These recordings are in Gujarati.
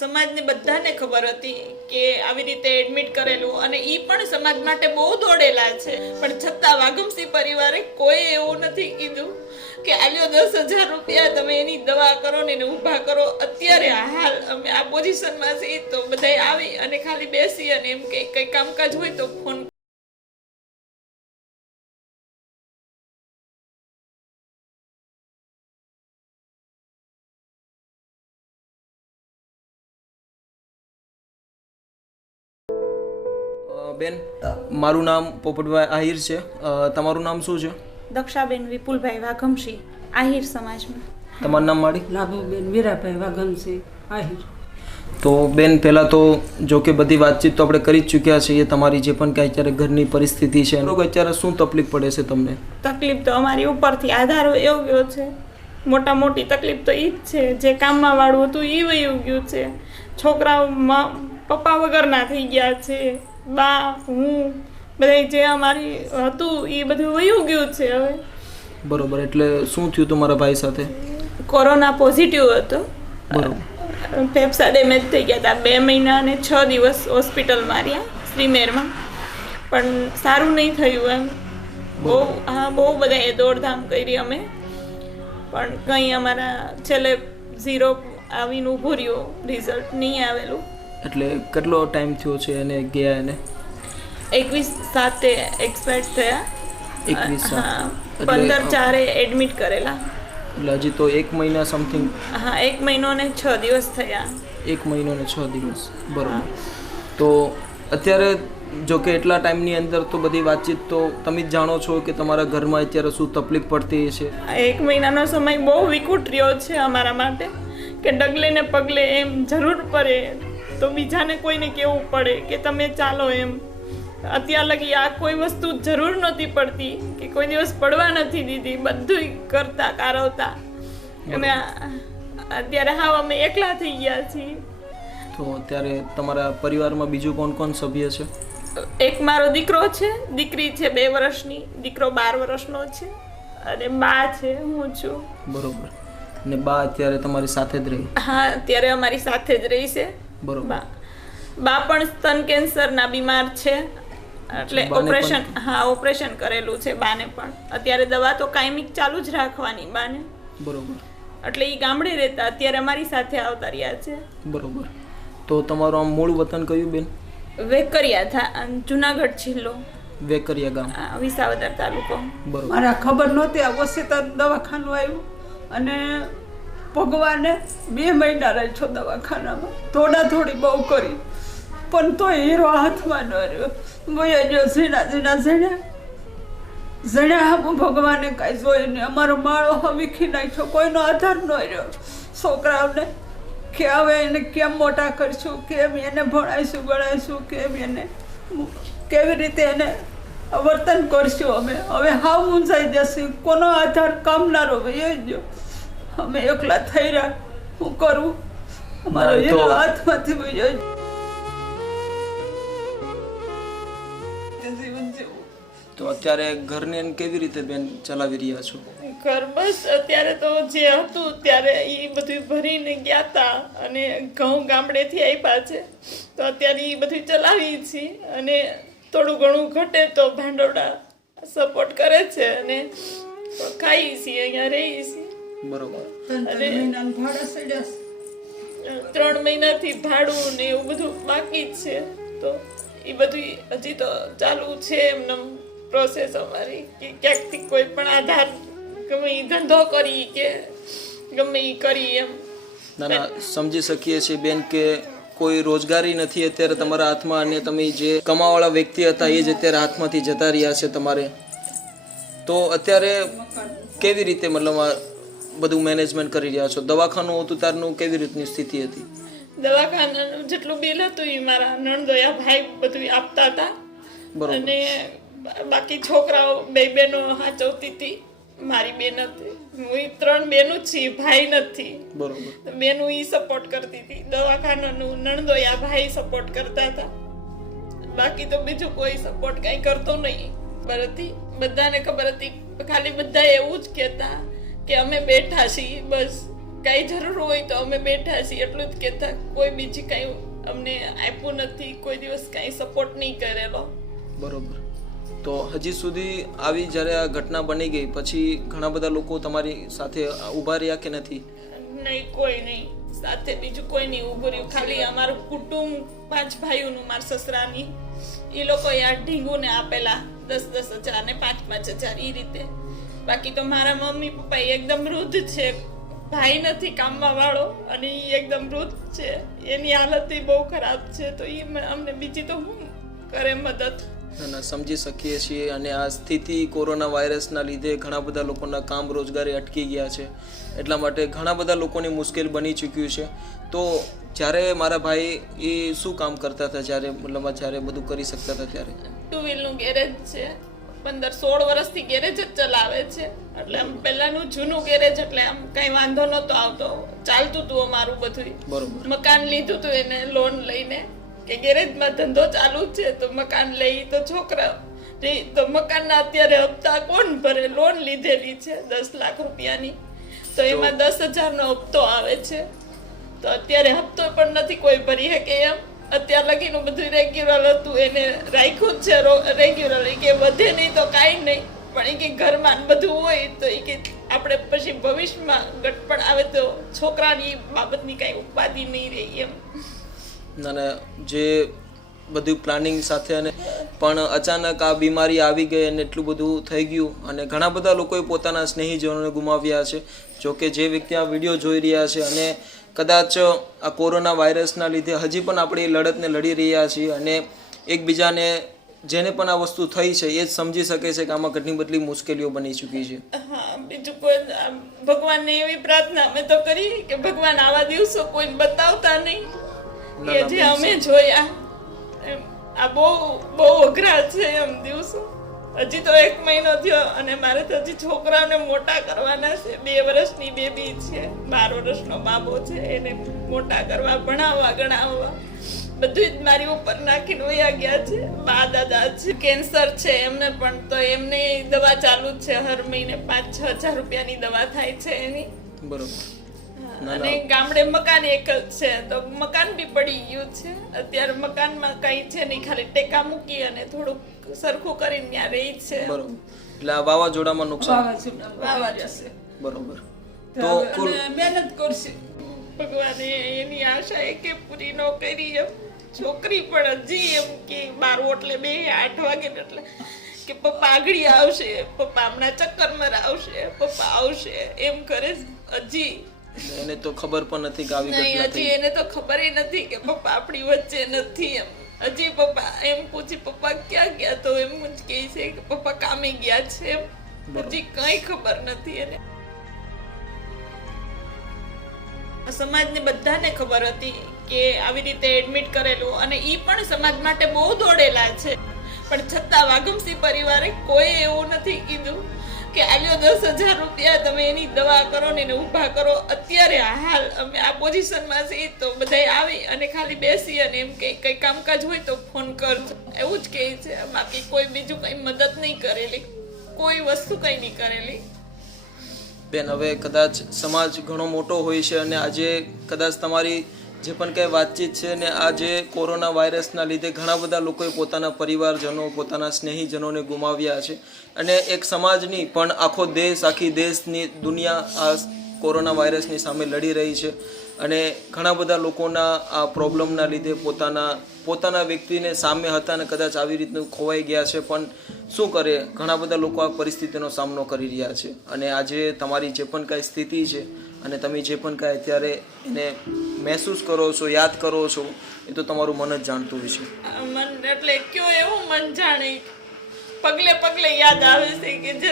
સમાજને બધાને ખબર હતી કે આવી રીતે એડમિટ કરેલું, અને એ પણ સમાજ માટે બહુ દોડેલા છે, પણ છતાં વાઘમસિંહ પરિવારે કોઈ એવું નથી કીધું કે આલ્યો 10,000 રૂપિયા, તમે એની દવા કરો ને એને ઊભા કરો. અત્યારે હાલ અમે આ પોઝિશનમાં છીએ તો બધા આવી અને ખાલી બેસી અને એમ કે કંઈ કામકાજ હોય તો ફોન. બેન, મારું નામ પોપટભાઈ આહિર છે. તમારું નામ શું છે? દક્ષાબેન વિપુલભાઈ વાઘમસિંહ, આહિર સમાજમાં. તમારું નામ માડી? લાભુબેન વીરાભાઈ વાઘમસિંહ, આહિર. તો બેન, પહેલાં તો જો કે બધી વાતચીત તો આપણે કરી જ ચૂક્યા છીએ. તમારી જે પણ કાંઈ અત્યારે ઘરની પરિસ્થિતિ છે, અત્યારે શું તકલીફ પડે છે તમને? તકલીફ તો અમારી ઉપરથી આધાર એવો ગયો છે. મોટા મોટી તકલીફ તો એ જ છે, જે કામમાં વાળું હતું એ વયું ગયું છે. છોકરાઓ પપ્પા વગરના થઈ ગયા છે. બા, હું, બધા જે અમારી હતું એ બધું વયું ગયું છે હવે. બરોબર. એટલે શું થયું તમારા ભાઈ સાથે? કોરોના પોઝિટિવ હતો. બરોબર. ફેફસા ડેમેજ થઈ ગયા હતા. 2 મહિના અને 6 દિવસ હોસ્પિટલમાં રહ્યા શ્રીમેરમાં, પણ સારું નહીં થયું એમ. બહુ બધાએ દોડધામ કરી અમે, પણ કંઈ અમારા છેલ્લે 0 આવીને ઊભું રહ્યું, રિઝલ્ટ નહીં આવેલું. એટલે કેટલો ટાઈમ થયો છે એને ગયા? એને 21/7 એક્સપાયર થયા. 21/7. હા, 15/4 એડમિટ કરેલા. એટલે હજી તો 1 મહિના સમથિંગ. હા, 1 મહિનો ને 6 દિવસ થયા. 1 મહિનો ને 6 દિવસ. બરોબર. તો અત્યારે જો કે એટલા ટાઈમની અંદર તો બધી વાતચીત તો તમે જ જાણો છો કે તમારા ઘરમાં અત્યારે શું તકલીફ પડતી છે. 1 મહિનાનો સમય બહુ વિકટ રહ્યો છે અમારા માટે, કે ડગલે ને પગલે એમ જરૂર પડે તો બીજાને કોઈને કહેવું પડે કે તમે ચાલો એમ. અત્યાર લગી આ કોઈ વસ્તુ જરૂર નહોતી પડતી, કે કોઈ દિવસ પડવા નથી દીધી, બધું કરતા કારવતા, અને અત્યારે હાવ અમે એકલા થઈ ગયા છીએ. તો અત્યારે તમારા પરિવારમાં બીજું કોણ કોણ સભ્ય છે? એક મારો દીકરો છે, દીકરી છે 2 વર્ષની, દીકરો 12 વર્ષનો છે, અને બા છે, હું છું. બરોબર. ને બા અત્યારે તમારી સાથે જ રહી? હા, અત્યારે અમારી સાથે જ રહી છે. બરોબર. બા પણ સ્તન કેન્સરના બીમાર છે, એટલે ઓપરેશન કરેલું છે બાને પણ. અત્યારે દવા તો કાયમિક ચાલુ જ રાખવાની બાને. બરોબર. એટલે એ ગામડે રહેતા, અત્યારે અમારી સાથે આવતા રહ્યા છે. બરોબર. તો તમારું આમ મૂળ વતન કયું બેન? વેકરિયા થા, જુનાગઢ જિલ્લો, વેકરિયા ગામ, વિસાવદર તાલુકો. બરોબર. મારા ખબર નહોતી આ વસેતા દવાખાનું આવ્યું, અને ભગવાને 2 મહિના રાખ્યો દવાખાનામાં. થોડી બહુ કરી, પણ તો હીરો હાથમાં ન રહ્યો. બોયા જો ઝીણા હું ભગવાને કાંઈ જોયું નહીં. અમારો માળો વીખી નાખ્યો, કોઈનો આધાર ન રહ્યો. છોકરાઓને કે હવે એને કેમ મોટા કરશું, કેમ એને ભણાવીશું, કેમ એને કેવી રીતે એને વર્તન કરશું અમે. હવે હાવ મૂંઝાઈ જશું, કોનો આધાર કામનારો ભાઈ જો અમે એકલા થઈ રહ્યા. હું કરવું? અમારો હીરો હાથમાંથી ભાઈ તો અત્યારે ઘરને કેવી રીતે બેન ચલાવી રહ્યા છો? ઘર બસ અત્યારે તો જે હતું ત્યારે એ બધું ભરીને ગયા હતા, અને ઘઉં ગામડેથી આપ્યા છે, તો અત્યારે એ બધું ચલાવી છીએ. અને થોડું ઘણું ઘટે તો ભાંડોળા સપોર્ટ કરે છે, અને ખાઈએ છીએ, અહીંયા રહીએ છીએ. બરોબર. અને 3 મહિનાથી ભાડું ને એવું બધું બાકી જ છે, તો એ બધું હજી તો ચાલુ છે એમને પ્રોસેસ અમારી, કે ક્યાંકથી કોઈ પણ આધાર ગમે એ ધંધો કરી કે ગમે એ કરી એમ. ના, સમજી શકીએ છીએ બેન કે કોઈ રોજગારી નથી અત્યારે તમારા હાથમાં, અને તમે જે કમાવાળા વ્યક્તિ હતા એ જ અત્યારે હાથમાંથી જતા રહ્યા છે તમારે. તો અત્યારે કેવી રીતે મતલબ બધું મેનેજમેન્ટ કરી રહ્યા છો? દવાખાનું હતું ત્યારનું કેવી રીતની સ્થિતિ હતી? દવાખાનાનું જેટલું બિલ હતું એ મારા નણદોયા ભાઈ બધું આપતા હતા. અને બાકી છોકરાઓ 2 બહેનો હાચવતી હતી. મારી બેન હતી, હું 3 બહેનો જ છીએ, ભાઈ નથી. બરોબર. બેનું ઈ સપોર્ટ કરતી હતી, દવાખાનાનું નણદોયા ભાઈ સપોર્ટ કરતા હતા. બાકી તો બીજું કોઈ સપોર્ટ કાંઈ કરતો નહીં. બધાને ખબર હતી, ખાલી બધા એવું જ કહેતા કે અમે બેઠા છીએ બસ, કાંઈ જરૂર હોય તો અમે બેઠા છીએ એટલું જ કહેતા. કોઈ બીજી કાંઈ અમને આપ્યું નથી, કોઈ દિવસ કાંઈ સપોર્ટ નહીં કરેલો. બરોબર. તો હજી સુધી આવી જ્યારે આ ઘટના બની ગઈ પછી ઘણા બધા લોકો તમારી સાથે ઊભા રહ્યા કે નથી? નહીં, કોઈ નહીં સાથે, બીજું કોઈ નહીં ઊભું રહ્યું. ખાલી અમારું કુટુંબ 5 ભાઈઓનું, મારા સસરાની, એ લોકોએ આ ઢીંગુને આપેલા 10,000 અને 5,000 એ રીતે. બાકી તો મારા મમ્મી પપ્પા એકદમ વૃદ્ધ છે, ભાઈ નથી કામમાં વાળો, અને એ એકદમ વૃદ્ધ છે, એની હાલત બહુ ખરાબ છે. તો એ અમને બીજી તો શું કરે મદદ? ના, સમજી શકીએ છીએ. અને આ સ્થિતિ કોરોના વાયરસના લીધે ઘણા બધા લોકોના કામ રોજગારી અટકી ગયા છે, એટલા માટે ઘણા બધા લોકોની મુશ્કેલ બની ચૂક્યું છે. તો જ્યારે મારા ભાઈ એ શું કામ કરતા હતા જ્યારે બધું કરી શકતા હતા ત્યારે? 2 વ્હીલનું ગેરેજ છે, 15-16 વર્ષથી ગેરેજ જ ચલાવે છે. એટલે આમ પહેલાનું જૂનું ગેરેજ, એટલે આમ કઈ વાંધો નહોતો આવતો, ચાલતું હતું અમારું બધું. બરોબર. મકાન લીધું હતું એને લોન લઈને કે ગેરેજમાં ધંધો ચાલુ છે તો મકાન લઈ તો છોકરા તો મકાનના અત્યારે હપ્તા કોણ ભરે? લોન લીધેલી છે 10 લાખ રૂપિયાની, તો એમાં 10,000નો હપ્તો આવે છે. તો અત્યારે હપ્તો પણ નથી કોઈ ભરી શકે એમ. અત્યાર લગીનું બધું રેગ્યુલર હતું, એને રાખ્યું જ છે રેગ્યુલર. કે વધે નહીં તો કાંઈ નહીં, પણ એ કે ઘરમાં બધું હોય તો એ કે આપણે પછી ભવિષ્યમાં ગટપણ આવે તો છોકરાની બાબતની કાંઈ ઉપાધિ નહીં રહી એમ. અને જે બધું પ્લાનિંગ સાથે અને પણ અચાનક આ બીમારી આવી ગઈ અને એટલું બધું થઈ ગયું અને ઘણા બધા લોકોએ પોતાના સ્નેહીજનોને ગુમાવ્યા છે. જોકે જે વ્યક્તિ આ વિડીયો જોઈ રહ્યા છે અને કદાચ આ કોરોના વાયરસના લીધે હજી પણ આપણે એ લડતને લડી રહ્યા છીએ અને એકબીજાને જેને પણ આ વસ્તુ થઈ છે એ જ સમજી શકે છે કે આમાં ઘણી બધી મુશ્કેલીઓ બની ચૂકી છે. હા, બીજું કોઈ ભગવાનને એવી પ્રાર્થના અમે તો કરી કે ભગવાન આવા દિવસો કોઈને બતાવતા નહીં કે જે અમે જોયા. આ બહુ અઘરા છે એમ દિવસો. હજી તો 1 મહિનો થયો અને મારે તો હજી છોકરાઓને મોટા કરવાના છે. 2 વર્ષની બેબી છે, 12 વર્ષનો બાબો છે, એને મોટા કરવા, ભણાવવા, ગણાવવા બધું જ મારી ઉપર નાખીને વયા ગયા છે. બા દાદા છે, કેન્સર છે એમને પણ, તો એમને દવા ચાલુ જ છે. હર મહિને 5-6 હજાર રૂપિયાની દવા થાય છે એની. બરોબર. અને ગામડે મકાન એક જ છે તો મકાન બી પડી ગયું છે. અત્યારે મકાનમાં કઈ છે નહીં, ખાલી ટેકા મૂકી અને થોડુંક સરખું કરીને ત્યાં રહી છે. બરોબર. એટલે આ વાવાઝોડામાં નુકસાન વાવા જશે. બરોબર. તો મહેનત કરશે. ભગવાને એની આશા એ કે પૂરી ન કરી એમ. છોકરી પણ હજી એમ કે 12 એટલે 8 વાગે એટલે કે પપ્પા આગળ આવશે, પપ્પા હમણાં ચક્કરમાં આવશે, પપ્પા આવશે એમ કરે હજી. એને તો ખબર પણ નથી કે આવી ઘટના થઈ. હજી એને તો ખબર નથી કે પપ્પા આપણી વચ્ચે નથી એમ. હજી પપ્પા એમ પૂછી પપ્પા ક્યાં ગયા, તો એમ જ કહે છે કે પપ્પા કામે ગયા છે એમ. હજી કઈ ખબર નથી એને. સમાજને બધાને ખબર હતી કે આવી રીતે એડમિટ કરેલું અને ઈ પણ સમાજ માટે બહુ દોડેલા છે, પણ છતાં વાઘમસિંહ પરિવારે કોઈ એવું નથી કીધું કે આલ્યો 10,000 રૂપિયા તમે એની દવા કરો ને એને ઊભા કરો. અત્યારે હાલ અમે આ પોઝિશનમાં છીએ તો બધા આવી અને ખાલી બેસી અને એમ કે કંઈ કામકાજ હોય તો ફોન કરજો એવું જ કહે છે. બાકી કોઈ બીજું કંઈ મદદ નહીં કરેલી, કોઈ વસ્તુ કંઈ નહીં કરેલી. બેન, હવે કદાચ સમાજ ઘણો મોટો હોય છે અને આજે કદાચ તમારી જે પણ કંઈ વાતચીત છે ને આજે કોરોના વાયરસના લીધે ઘણા બધા લોકોએ પોતાના પરિવારજનો, પોતાના સ્નેહીજનોને ગુમાવ્યા છે અને એક સમાજની પણ આખો દેશ, આખી દેશની દુનિયા આ કોરોના વાયરસની સામે લડી રહી છે અને ઘણા બધા લોકોના આ પ્રોબ્લેમના લીધે પોતાના વ્યક્તિને સામે હતા અને કદાચ આવી રીતનું ખોવાઈ ગયા છે. પણ શું કરે, ઘણા બધા લોકો આ પરિસ્થિતિનો સામનો કરી રહ્યા છે અને આજે તમારી જે પણ કાંઈ સ્થિતિ છે અને તમે જે પણ કાંઈ અત્યારે એને મહેસૂસ કરો છો, યાદ કરો છો, એ તો તમારું મન જ જાણતું હોય છે. મન એટલે કયો એવું મન જાણે, પગલે પગલે યાદ આવે છે કે જે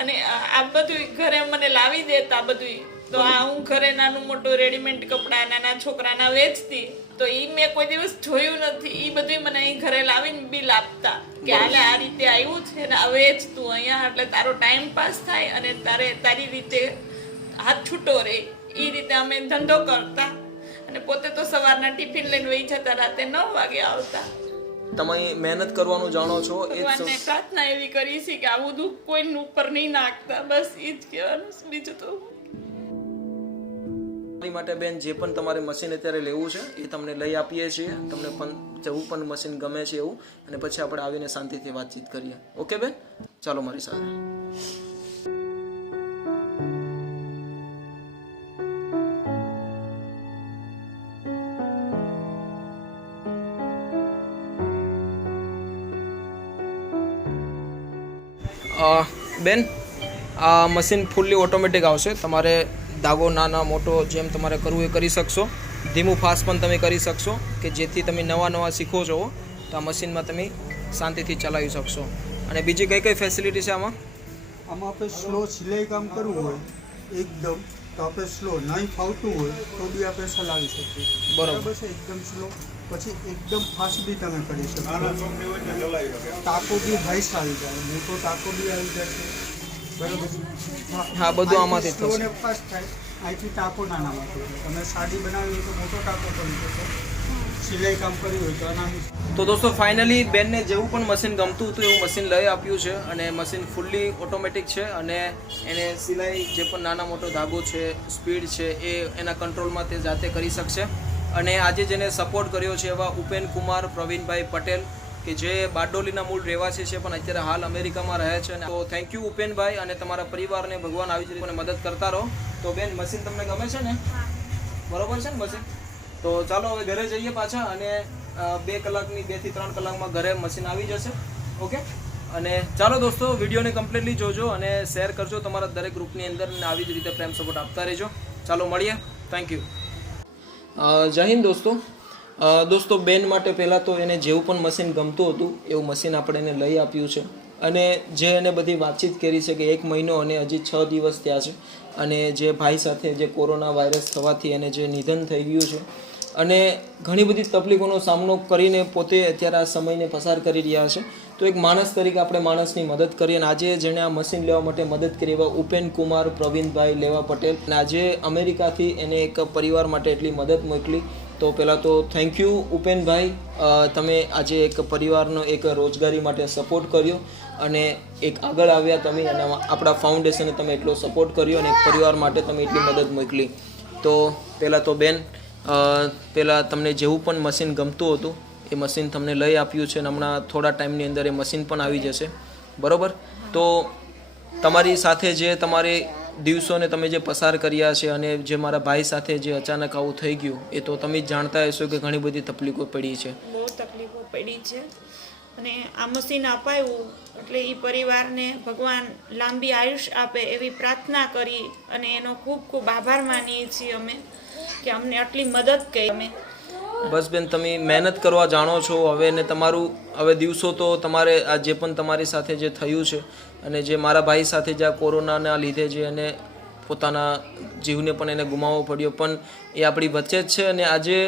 અને આ બધું ઘરે મને લાવી દેતા બધું. તો આ હું ઘરે નાનું મોટું રેડીમેડ કપડાં નાના છોકરાના વેચતી, તો એ મેં કોઈ દિવસ જોયું નથી. એ બધું મને અહીં ઘરે લાવીને બિલ આપતા કે હાલે આ રીતે આવ્યું છે ને આ વેચ તું અહીંયા, એટલે તારો ટાઈમ પાસ થાય અને તારી રીતે હાથ છૂટો રહે. એ રીતે અમે ધંધો કરતા અને પોતે તો સવારના ટિફિન લઈને વહી જતા, રાતે 9 વાગે આવતા. તમે મહેનત કરવાનું જાણો છો, એ ભગવાનને પ્રાર્થના એવી કરી છે કે આવું દુઃખ કોઈની ઉપર નહીં નાખતા, બસ એ જ કહેવાનું, બીજું તો એ માટે બેન જે પણ તમારે મશીન અત્યારે લેવું છે એ તમને લઈ આપીએ છીએ. તમને પણ જેવું પણ મશીન ગમે છે એવું, અને પછી આપણે આવીને શાંતિથી વાતચીત કરીએ. ઓકે બેન, ચાલો મારી સાથે. બેન, આ મશીન ફૂલ્લી ઓટોમેટિક આવશે. તમારે ધાગો નાના મોટો જેમ તમારે કરવું એ કરી શકશો. ધીમું ફાસ્ટ પણ તમે કરી શકશો, કે જેથી તમે નવા શીખો છો તો આ મશીનમાં તમે શાંતિથી ચલાવી શકશો. અને બીજી કઈ કઈ ફેસિલિટી છે આમાં? આમાં આપણે સ્લો સિલાઈ કામ કરવું હોય એકદમ તો આપણે સ્લો, નહીં ફાવતું હોય તો બી આપણે ચલાવી શકીએ. બરાબર છે, એકદમ સ્લો. પછી એકદમ ફાસ્ટ બી તમે કરી શકો. ટાંકો બી હાઈસ આવી જાય, મોટો ટાંકો બી આવી જશે. બરાબર છે. હા, બધું આમાંથી જ સ્લો થશે. ને ફાસ્ટ થાય. અહીંથી ટાંકો નાનામાં થાય. તમે સાડી બનાવી હોય તો મોટો ટાંકો કરી શકો, સિલાઈ કામ કર્યું હોય તો નાની. તો દોસ્તો ફાઇનલી બેનને જેવું પણ મશીન ગમતું હતું એવું મશીન લઈ આપ્યું છે. અને મશીન ફૂલ્લી ઓટોમેટિક છે, અને એને સિલાઈ જે પણ નાના મોટો ધાગો છે, સ્પીડ છે, એ એના કંટ્રોલમાં તે જાતે કરી શકશે. અને આજે જેને સપોર્ટ કર્યો છે એવા ઉપેન કુમાર પ્રવીણભાઈ પટેલ, કે જે બારડોલીના મૂળ રહેવાસી છે પણ અત્યારે હાલ અમેરિકામાં રહે છે. તો થેન્ક યુ ઉપેનભાઈ, અને તમારા પરિવારને ભગવાન આવી જ રીતે મદદ કરતા રહો. તો બેન, મશીન તમને ગમે છે ને? બરોબર છે ને મશીન? તો ચાલો હવે ઘરે જઈએ પાછા, અને 2 કલાકની 2 થી 3 કલાકમાં ઘરે મશીન આવી જશે. ઓકે, અને ચાલો દોસ્તો, વિડીયોને કમ્પ્લીટલી જોજો અને શેર કરજો તમારા દરેક ગ્રુપની અંદર, અને આવી જ રીતે પ્રેમ સપોર્ટ આપતા રહેજો. ચાલો મળીએ, થેન્ક યુ. જય હિન્દ દોસ્તો. દોસ્તો, બેન માટે પહેલાં તો એને જેવું પણ મશીન ગમતું હતું એવું મશીન આપણે એને લઈ આપ્યું છે. અને જે એને બધી વાતચીત કરી છે કે 1 મહિનો અને હજી 6 દિવસ થયા છે, અને જે ભાઈ સાથે જે કોરોના વાયરસ થવાથી એને જે નિધન થઈ ગયું છે, અને ઘણી બધી તકલીફોનો સામનો કરીને પોતે અત્યારે આ સમયને પસાર કરી રહ્યા છે. તો એક માણસ તરીકે આપણે માણસની મદદ કરીએ, અને આજે જેણે આ મશીન લેવા માટે મદદ કરી એવા ઉપેન કુમાર પ્રવીણભાઈ લેવા પટેલ, અને આજે અમેરિકાથી એને એક પરિવાર માટે એટલી મદદ મોકલી. તો પહેલાં તો થેન્ક યુ ઉપેનભાઈ, તમે આજે એક પરિવારનો એક રોજગારી માટે સપોર્ટ કર્યો, અને એક આગળ આવ્યા તમે, અને આપણા ફાઉન્ડેશને તમે એટલો સપોર્ટ કર્યો, અને એક પરિવાર માટે તમે એટલી મદદ મોકલી. તો પહેલાં તો બેન, પહેલાં તમને જેવું પણ મશીન ગમતું હતું એ મશીન તમને લઈ આપ્યું છે, અને હમણાં થોડા ટાઈમની અંદર એ મશીન પણ આવી જશે. બરાબર? તો તમારી સાથે જે તમારી દિવસોને તમે જે પસાર કર્યા છે, અને જે મારા ભાઈ સાથે જે અચાનક આવું થઈ ગયું, એ તો તમે જ જાણતા હશો કે ઘણી બધી તકલીફો પડી છે. બહુ તકલીફો પડી છે, અને આ મશીન અપાયું એટલે એ પરિવારને ભગવાન લાંબી આયુષ્ય આપે એવી પ્રાર્થના કરી, અને એનો ખૂબ ખૂબ આભાર માનીએ છીએ અમે કે અમને આટલી મદદ કરી. અમે બસ બેન, તમે મહેનત કરવા જાણો છો હવે, ને તમારું હવે દિવસો તો તમારે આ જે પણ તમારી સાથે જે થયું છે, અને જે મારા ભાઈ સાથે જે આ કોરોનાના લીધે જે એને પોતાના જીવને પણ એને ગુમાવવો પડ્યો, પણ એ આપણી વચ્ચે જ છે, અને આજે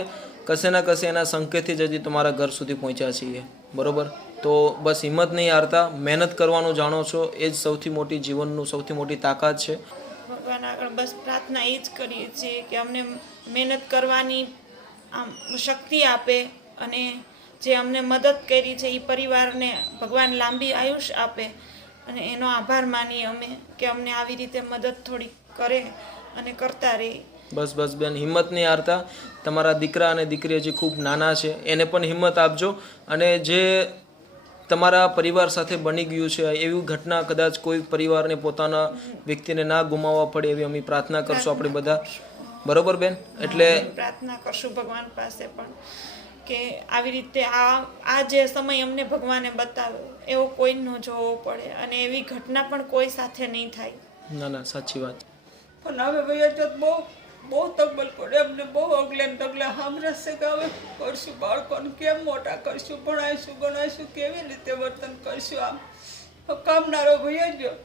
કશે ના કશે એના સંકેતથી જ હજી તમારા ઘર સુધી પહોંચ્યા છીએ. બરાબર? તો બસ હિંમત નહીં હારતા, મહેનત કરવાનું જાણો છો, એ જ સૌથી મોટી જીવનનું સૌથી મોટી તાકાત છે. ભગવાન આગળ બસ પ્રાર્થના એ જ કરીએ છીએ કે અમને મહેનત કરવાની આમ શક્તિ આપે, અને જે અમને મદદ કરી છે એ પરિવારને ભગવાન લાંબી આયુષ્ય આપે, અને એનો આભાર માનીએ અમે કે અમને આવી રીતે મદદ થોડી કરે અને કરતા રહી. બસ બસ બેન, હિંમત નહીં હારતા. તમારા દીકરા અને દીકરી હજી ખૂબ નાના છે, એને પણ હિંમત આપજો. અને જે તમારા પરિવાર સાથે બની ગયું છે એવી ઘટના કદાચ કોઈ પરિવારને પોતાના વ્યક્તિને ના ગુમાવવા પડે એવી અમે પ્રાર્થના કરશું આપણે બધા. બરોબર બેન? એટલે પ્રાર્થના કરશું ભગવાન પાસે પણ કે આવી રીતે આ જે સમય અમને ભગવાને બતાવ્યો એવો કોઈ ન જોવો પડે, અને એવી ઘટના પણ કોઈ સાથે નહીં થાય. ના ના, સાચી વાત. પણ હવે ભાઈ તો બહુ તકલીફ પડે અમને, બહુ અગલે ને તગલે સાંભળશે કે હવે કરશું, બાળકોને કેમ મોટા કરશું, ભણાવીશું ગણાવીશું, કેવી રીતે વર્તન કરશું. આમ કામનારો ભાઈ ગયો,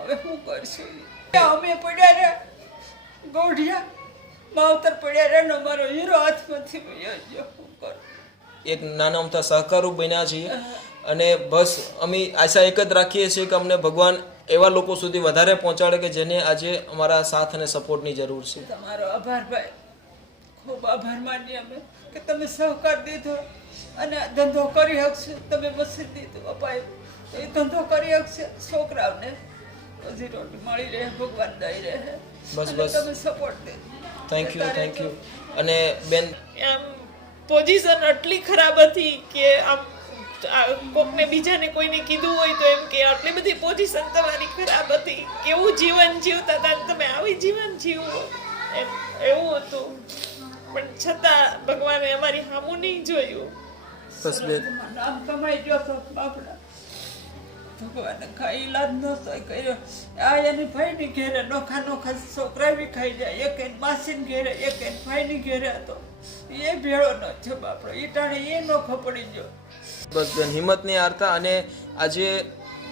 હવે શું કરશું? અમે પડ્યા રે ગોઢિયા, માવતર પડ્યા રે ને અમારો હીરો હાથમાંથી ભાઈ ગયો. શું કરું? એક નાના અમથા સહકારો બન્યા છીએ, અને બસ અમે આશા એક જ રાખીએ છીએ કે અમને ભગવાન એવા લોકો સુધી વધારે પહોંચાડે કે જેને આજે અમારા સાથ અને સપોર્ટની જરૂર છે. તમારો આભાર ભાઈ, ખૂબ આભાર માનીએ અમે કે તમે સહકાર દીધો, અને ધંધો કરી શકશે. તમે મશીન દીધું અપાયું, એ ધંધો કરી શકશે, છોકરાઓને રોજી રોટી મળી રહે, ભગવાન દઈ રહે. બસ અને બસ તમે સપોર્ટ દે. Thank you. અને બેન આમ પોઝિશન આટલી ખરાબ હતી કે આમ કોકને બીજાને કોઈને કીધું હોય તો એમ કે આટલી બધી પોઝિશન તમારી ખરાબ હતી, કેવું જીવન જીવતા હતા, તમે આવી જીવન જીવો એમ એવું હતું. પણ છતાં ભગવાને અમારી સામું નહીં જોયું. બસ બેન નામ કમાઈ ગયો તો બાપડા ભગવાને કાંઈ ઈલાજ નહોતો કર્યો. આ એની ભાઈની ઘેરે નોખા છોકરા બી ખાઈ જાય, એક એની માસીને ઘેરે, એક એની ભાઈની ઘેરે હતો, એ ભેળો ન છે બાપડો. ઈટાણે એ નોખો પડી ગયો. બસ બેન હિંમત નહીં હારતા. અને આજે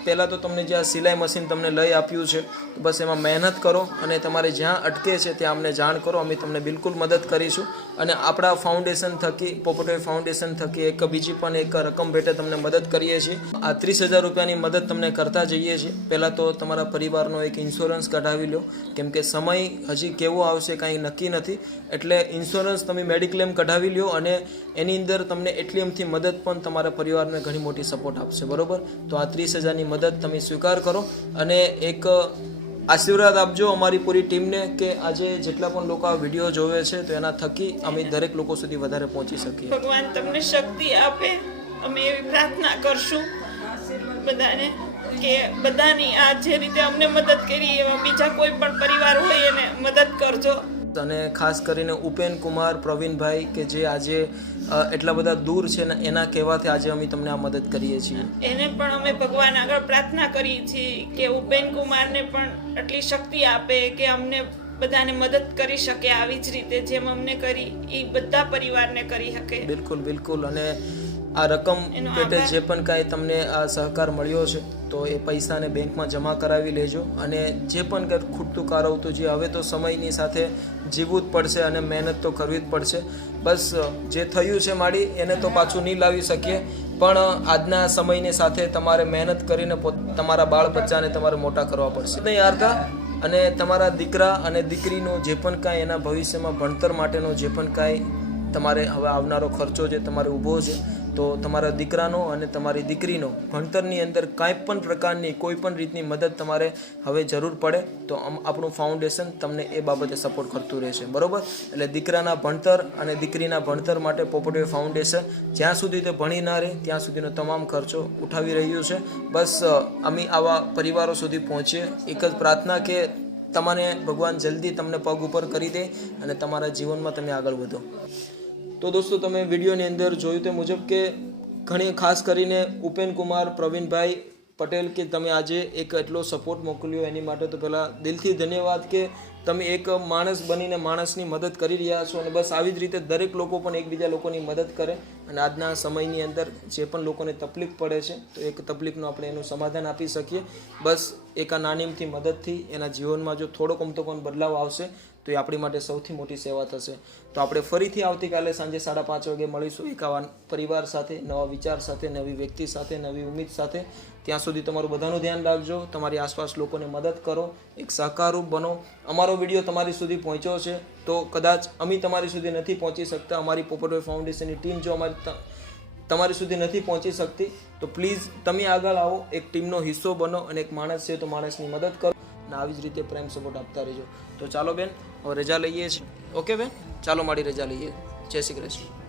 પહેલાં તો તમને જે આ સિલાઈ મશીન તમને લઈ આપ્યું છે તો બસ એમાં મહેનત કરો અને તમારે જ્યાં અટકે છે ત્યાં અમને જાણ કરો, અમે તમને બિલકુલ મદદ કરીશું. અને આપણા ફાઉન્ડેશન થકી, પોપટોય ફાઉન્ડેશન થકી એક બીજી પણ એક રકમ ભેટે તમને મદદ કરીએ છીએ. આ 30,000 રૂપિયાની મદદ તમને કરતા જઈએ છીએ. પહેલાં તો તમારા પરિવારનો એક ઇન્સ્યોરન્સ કઢાવી લો, કેમ કે સમય હજી કેવો આવશે કાંઈ નક્કી નથી. એટલે ઇન્સ્યોરન્સ તમે મેડિક્લેમ કઢાવી લો અને એની અંદર તમને એટલી એમથી મદદ પણ તમારા પરિવારને ઘણી મોટી સપોર્ટ આપશે. બરાબર? તો આ 30,000ની મદદ તમે સ્વીકાર કરો અને એક આશીર્વાદ આપજો અમારી પૂરી ટીમને કે આજે જેટલા પણ લોકો આ વિડીયો જોવે છે તો એના થકી અમે દરેક લોકો સુધી વધારે પહોંચી શકીએ. ભગવાન તમને શક્તિ આપે, અમે એવી પ્રાર્થના કરશું બધાને કે બધાની આ જે રીતે અમને મદદ કરી એવા બીજા કોઈ પણ પરિવાર હોય એને મદદ કરજો. અને ખાસ કરીને ઉપેન કુમાર, પ્રવીણભાઈ કે જે આજે એટલા બધા દૂર છે ને એના કહેવાથી આજે અમે તમને આ મદદ કરીએ છીએ. એને પણ અમે ભગવાન આગળ પ્રાર્થના કરીએ છીએ કે ઉપેન કુમારને પણ એટલી શક્તિ આપે કે અમને બધાને મદદ કરી શકે આવી જ રીતે જેમ અમને કરી એ બધા પરિવારને કરી શકે. બિલકુલ. અને આ રકમ પેટે જે પણ કાંઈ તમને આ સહકાર મળ્યો છે તો એ પૈસાને બેંકમાં જમા કરાવી લેજો. અને જે પણ કંઈ ખૂટતું કારવતું જે હવે તો સમયની સાથે જીવવું જ પડશે અને મહેનત તો કરવી જ પડશે. બસ જે થયું છે માડી એને તો પાછું નહીં લાવી શકીએ, પણ આજના સમયની સાથે તમારે મહેનત કરીને તમારા બાળ બચ્ચાને તમારે મોટા કરવા પડશે. નહીં હારતા. અને તમારા દીકરા અને દીકરીનું જે પણ કાંઈ એના ભવિષ્યમાં ભણતર માટેનો જે પણ કાંઈ તમારે હવે આવનારો ખર્ચો જે તમારે ઊભો છે તો તમારા દીકરાનો અને તમારી દીકરીનો ભણતરની અંદર કાંઈ પણ પ્રકારની કોઈ પણ રીતની મદદ તમારે હવે જરૂર પડે તો આપણું ફાઉન્ડેશન તમને એ બાબતે સપોર્ટ કરતું રહેશે. બરાબર? એટલે દીકરાના ભણતર અને દીકરીના ભણતર માટે પોપટોય ફાઉન્ડેશન જ્યાં સુધી તે ભણી ના રહે ત્યાં સુધીનો તમામ ખર્ચો ઉઠાવી રહ્યું છે. બસ અમે આવા પરિવારો સુધી પહોંચીએ. એક જ પ્રાર્થના કે તમને ભગવાન જલ્દી તમને પગ ઉપર કરી દે અને તમારા જીવનમાં તમે આગળ વધો. તો દોસ્તો તમે વિડીયોની અંદર જોયું તે મુજબ કે ઘણી ખાસ કરીને ઉપેન કુમાર, પ્રવીણભાઈ પટેલ કે તમે આજે એક એટલો સપોર્ટ મોકલ્યો એની માટે તો પહેલાં દિલથી ધન્યવાદ કે તમે એક માણસ બનીને માણસની મદદ કરી રહ્યા છો. અને બસ આવી જ રીતે દરેક લોકો પણ એકબીજા લોકોની મદદ કરે અને આજના સમયની અંદર જે પણ લોકોને તકલીફ પડે છે તો એક તકલીફનું આપણે એનું સમાધાન આપી શકીએ. બસ એક આ નાનીમથી મદદથી એના જીવનમાં જો થોડોક અમથો પણ બદલાવ આવશે તો એ આપણી માટે સૌથી મોટી સેવા થશે. તો આપણે ફરીથી આવતીકાલે સાંજે 5:30 વાગે મળીશું એક આવા પરિવાર સાથે, નવા વિચાર સાથે, નવી વ્યક્તિ સાથે, નવી ઉમ્મીદ સાથે. ત્યાં સુધી તમારું બધાનું ધ્યાન રાખજો, તમારી આસપાસ લોકોને મદદ કરો, એક સહકારરૂપ બનો. અમારો વિડીયો તમારી સુધી પહોંચ્યો છે તો કદાચ અમે તમારી સુધી નથી પહોંચી શકતા, અમારી પોપટોય ફાઉન્ડેશનની ટીમ જો તમારી સુધી નથી પહોંચી શકતી તો પ્લીઝ તમે આગળ આવો, એક ટીમનો હિસ્સો બનો અને એક માણસ છે તો માણસની મદદ કરો અને આવી જ રીતે પ્રેમ સપોર્ટ આપતા રહેજો. તો ચાલો બેન હવે રજા લઈએ છીએ. ઓકે બેન, ચાલો મારી રજા લઈએ. જય શ્રી કૃષ્ણ.